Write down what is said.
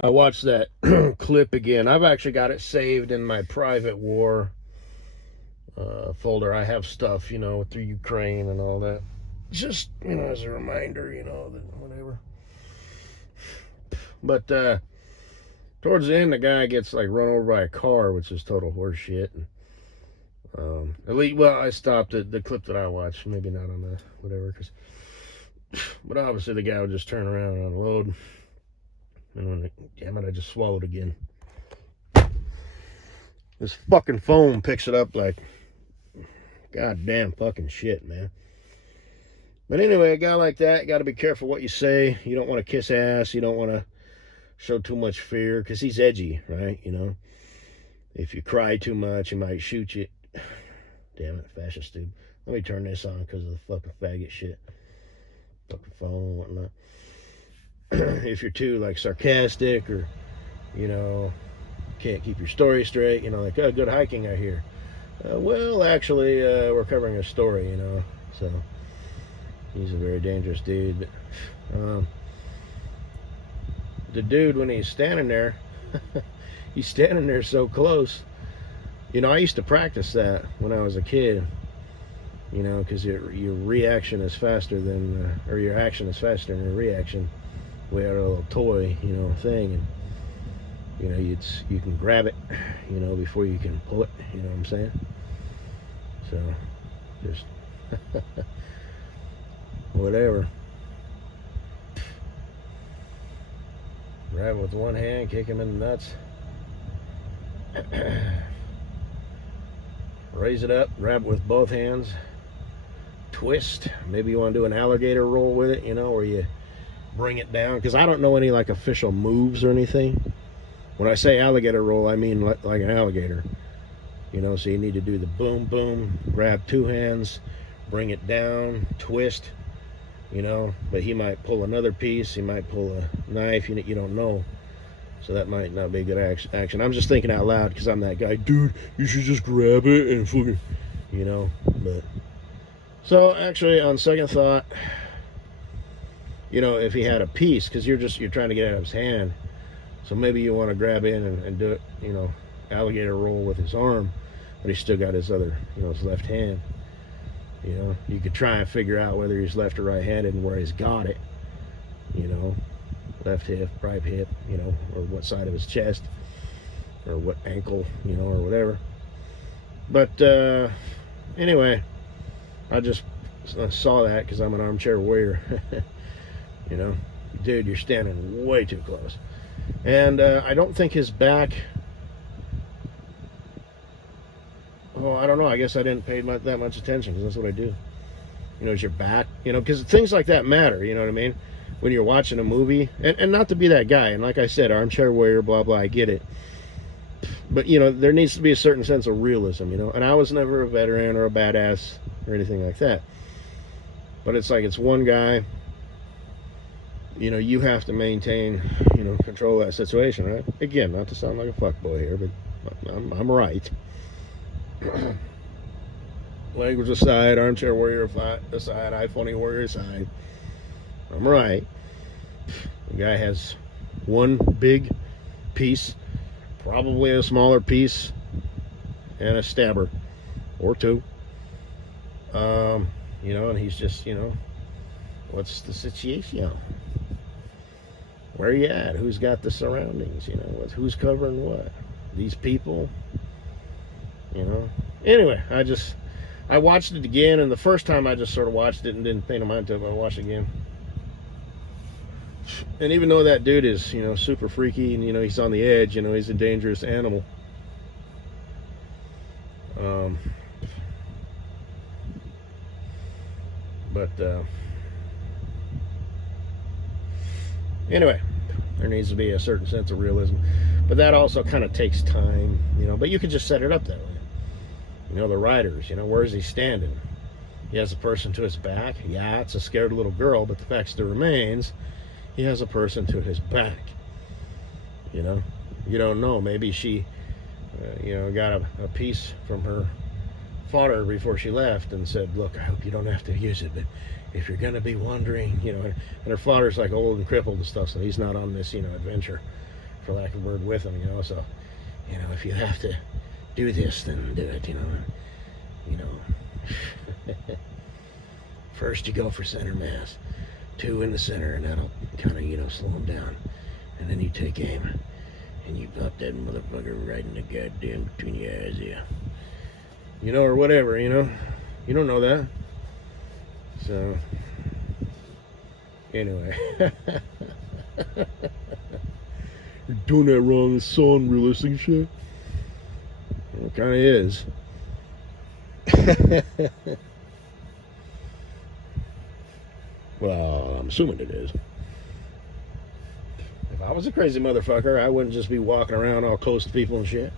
I watched that clip again. I've actually got it saved in my private war folder. I have stuff, through Ukraine and all that. Just, as a reminder, that whatever. But towards the end, the guy gets like run over by a car, which is total horseshit. And, at least, well, I stopped at the clip that I watched. Maybe not on the whatever, but obviously the guy would just turn around and unload. And when damn it, I just swallowed again. This fucking phone picks it up like goddamn fucking shit, man. But anyway, a guy like that, you got to be careful what you say. You don't want to kiss ass. You don't want to show too much fear because he's edgy, right? If you cry too much, he might shoot you. Damn it, fascist dude. Let me turn this on because of the fucking faggot shit. Fucking phone and whatnot. If you're too like sarcastic or, can't keep your story straight, like, oh, good hiking out here. Well, actually, we're covering a story, so he's a very dangerous dude. But, the dude, when he's standing there, he's standing there so close. I used to practice that when I was a kid, because your reaction is faster than, or your action is faster than your reaction. We had a little toy, thing, and you can grab it, before you can pull it. You know what I'm saying? So, just whatever. Grab it with one hand, kick him in the nuts. Raise it up, grab it with both hands. Twist. Maybe you want to do an alligator roll with it, where you bring it down. Because I don't know any like official moves or anything. When I say alligator roll, I mean like an alligator. So you need to do the boom, boom, grab two hands, bring it down, twist, but he might pull another piece, he might pull a knife, you don't know. So that might not be a good action. I'm just thinking out loud because I'm that guy, dude, you should just grab it and fucking, but. So actually, on second thought, if he had a piece, because you're trying to get out of his hand, so maybe you want to grab in and do it, alligator roll with his arm, but he's still got his other, his left hand. You could try and figure out whether he's left or right-handed and where he's got it. Left hip, right hip, or what side of his chest, or what ankle, or whatever. But anyway, I just saw that because I'm an armchair warrior. Dude, you're standing way too close. And I don't think his back. Oh, I don't know. I guess I didn't pay that much attention because that's what I do. Is your back, because things like that matter, you know what I mean? When you're watching a movie, and not to be that guy, and like I said, armchair warrior, blah, blah, I get it. But, there needs to be a certain sense of realism, and I was never a veteran or a badass or anything like that. But it's like it's one guy, you have to maintain, control that situation, right? Again, not to sound like a fuckboy here, but I'm right. Language aside, armchair warrior aside, iPhone warrior aside, I'm right. The guy has one big piece, probably a smaller piece, and a stabber, or two. And he's just, what's the situation? Where are you at? Who's got the surroundings? Who's covering what? These people? Anyway, I watched it again, and the first time I just sort of watched it and didn't pay no mind to it, but I watched it again. And even though that dude is, super freaky and, he's on the edge, he's a dangerous animal. But anyway, there needs to be a certain sense of realism. But that also kind of takes time, but you can just set it up that way. The riders, where is he standing? He has a person to his back. Yeah, it's a scared little girl, but the fact still remains, he has a person to his back. You don't know. Maybe she, got a piece from her fodder before she left and said, look, I hope you don't have to use it, but if you're going to be wandering, and her fodder's like old and crippled and stuff, so he's not on this, adventure. for lack of a word, with them, you know. So, you know, if you have to do this, then do it, you know. First you go for center mass, 2 in the center, and that'll kind of, you know, slow them down. And then you take aim, and you pop that motherfucker right in the goddamn between your eyes, yeah. You know, or whatever, you know. You don't know that. So, anyway. You're doing that wrong. It's so unrealistic shit. It kind of is. Well, I'm assuming it is. If I was a crazy motherfucker, I wouldn't just be walking around all close to people and shit.